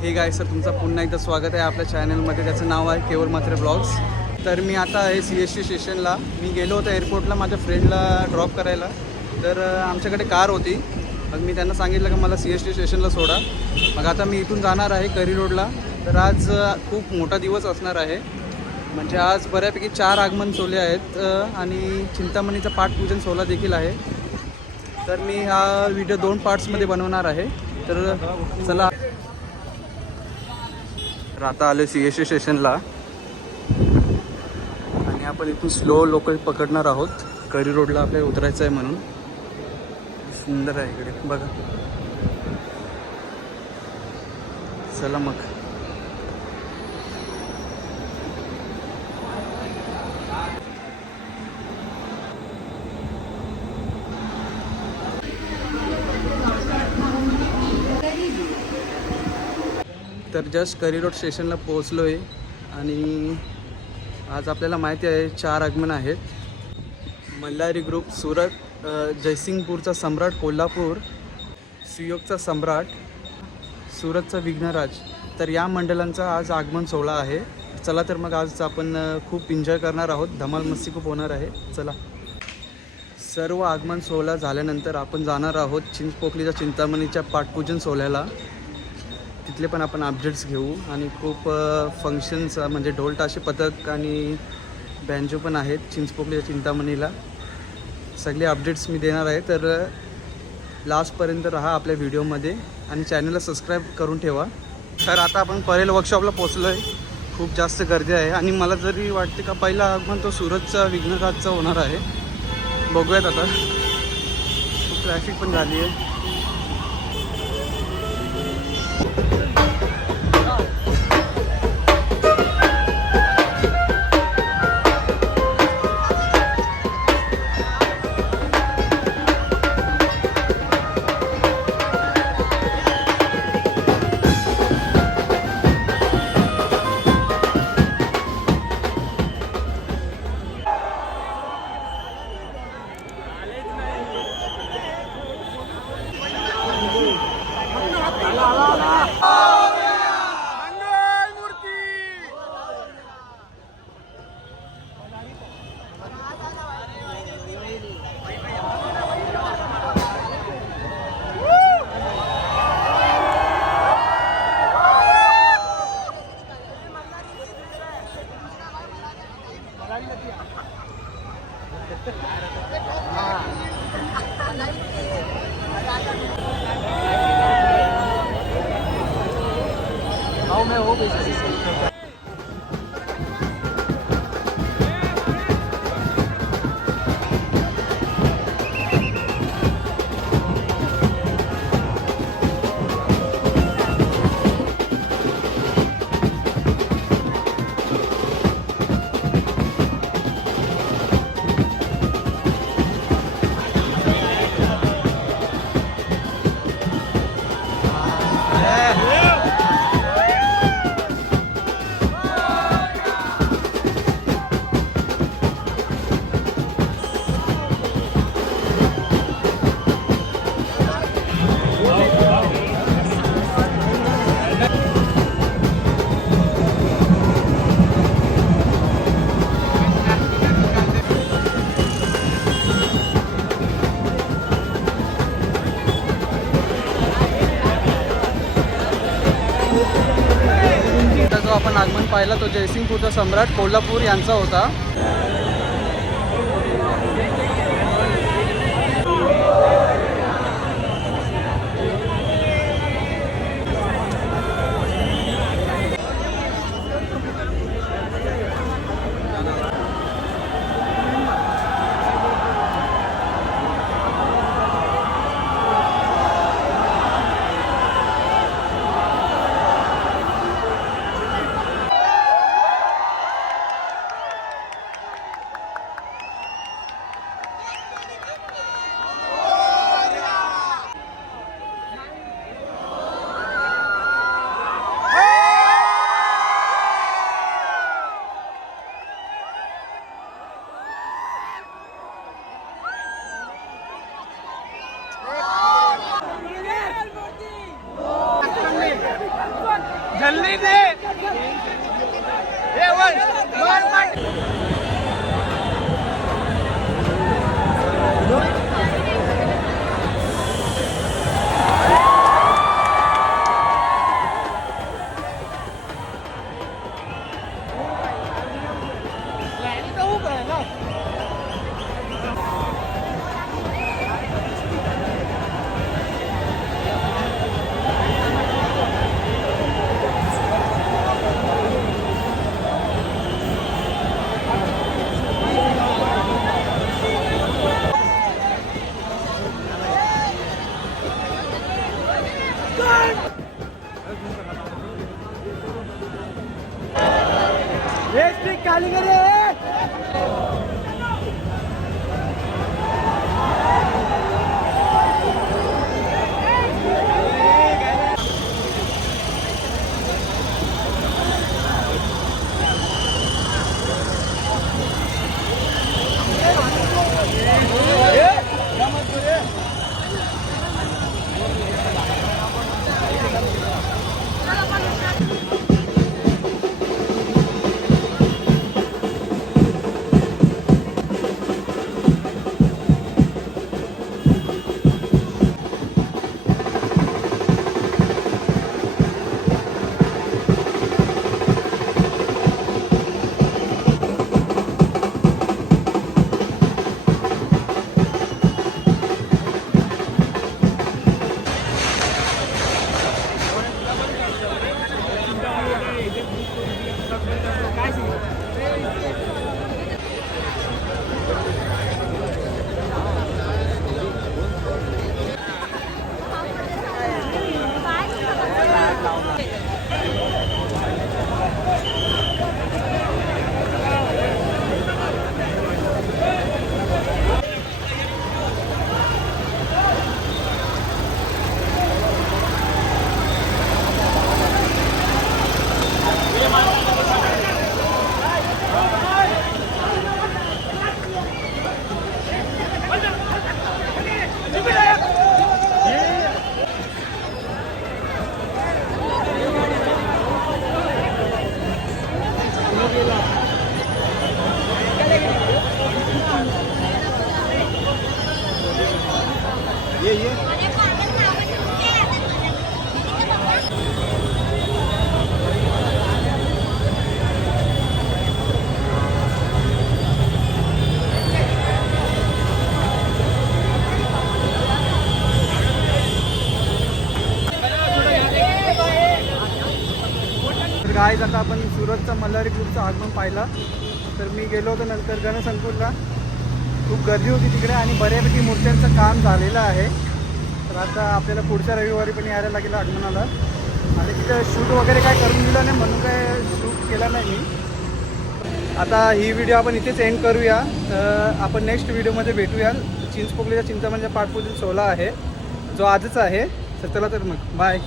Hey guys, तर तुमचं पुन्हा एकदा स्वागत आहे आपल्या चॅनलमध्ये. त्याचं नाव आहे केवळ मात्र ब्लॉग्स. तर मी आता आहे CST स्टेशनला. मी गेलो होतो एअरपोर्टला माझ्या फ्रेंडला ड्रॉप करायला. तर आमच्याकडे कार होती. मग मी त्यांना सांगितलं की मला CST स्टेशनला सोडा. मग आता मी इथून जाणार आहे करी रोडला. तर आज खूप मोठा दिवस असणार आहे. म्हणजे आज बऱ्यापैकी 4 आगमन सोहळे आहेत आणि चिंतामणीचा पाठपूजन सोहळा देखील आहे. तर मी हा व्हिडिओ 2 पार्ट्समध्ये बनवणार आहे. तर चला. तर आता आलो CST स्टेशनला आणि आपण इथून स्लो लोकल पकडणार आहोत. करी रोडला आपल्याला उतरायचं आहे म्हणून. सुंदर आहे इकडे बघा. चला मग. तर जस्ट करी रोड स्टेशनला पोहोचलो आहे आणि आज आपल्याला माहिती आहे 4 आगमन आहेत. मल्हारी ग्रुप सुरत, जयसिंगपूरचा सम्राट कोल्हापूर, सुयोगचा सम्राट, सुरतचा विघ्नराज. तर या मंडळांचा आज आगमन सोहळा आहे. चला तर मग आज आपण खूप एन्जॉय करणार आहोत. धमाल मस्ती खूप होणार आहे. चला. सर्व आगमन सोहळा झाल्यानंतर आपण जाणार आहोत चिंचपोकलीच्या चिंतामणीच्या पाठपूजन सोहळ्याला. तिथले पण आपण अपडेट्स घेऊ आणि खूप फंक्शन्स म्हणजे ढोल ताशे पथक आणि बँजो पण आहेत चिंचपोकलीच्या चिंतामणीला. सगळे अपडेट्स मी देणार आहे. तर लास्टपर्यंत राहा आपल्या व्हिडिओमध्ये आणि चॅनलला सबस्क्राईब करून ठेवा. तर आता आपण परेल वर्कशॉपला पोचलो आहे. खूप जास्त गर्दी आहे आणि मला जरी वाटते का पहिला आगमन तो सुरतचा विघ्नराजचा होणार आहे. बघूयात आता. खूप ट्रॅफिक पण झाली आहे. मैं हो जो आपण आगमन पाहिला तो जयसिंगपूरचा सम्राट कोल्हापूर यांचा होता. जल्दी से ये वन खाली करे गाईज आता आपण सुरतचा मल्हारी ग्रुपचं आगमन पाहिला. तर मी गेलो होतो नंतर गणसंकुलला. खूप गर्दी होती तिकडे आणि बऱ्यापैकी मूर्त्यांचं काम झालेलं आहे. तर आता आपल्याला पुढच्या रविवारी पण यायला लागेल आगमनाला. आणि तिथं शूट वगैरे काय करून दिलं नाही म्हणून काय शूट केला नाही मी. आता ही व्हिडिओ आपण इथेच एंड करूया. आपण नेक्स्ट व्हिडिओमध्ये भेटूया. चिंचपोकलीचा चिंतामणच्या पाटपूजन सोहळा आहे जो आजच आहे. तर चला तर मग बाय.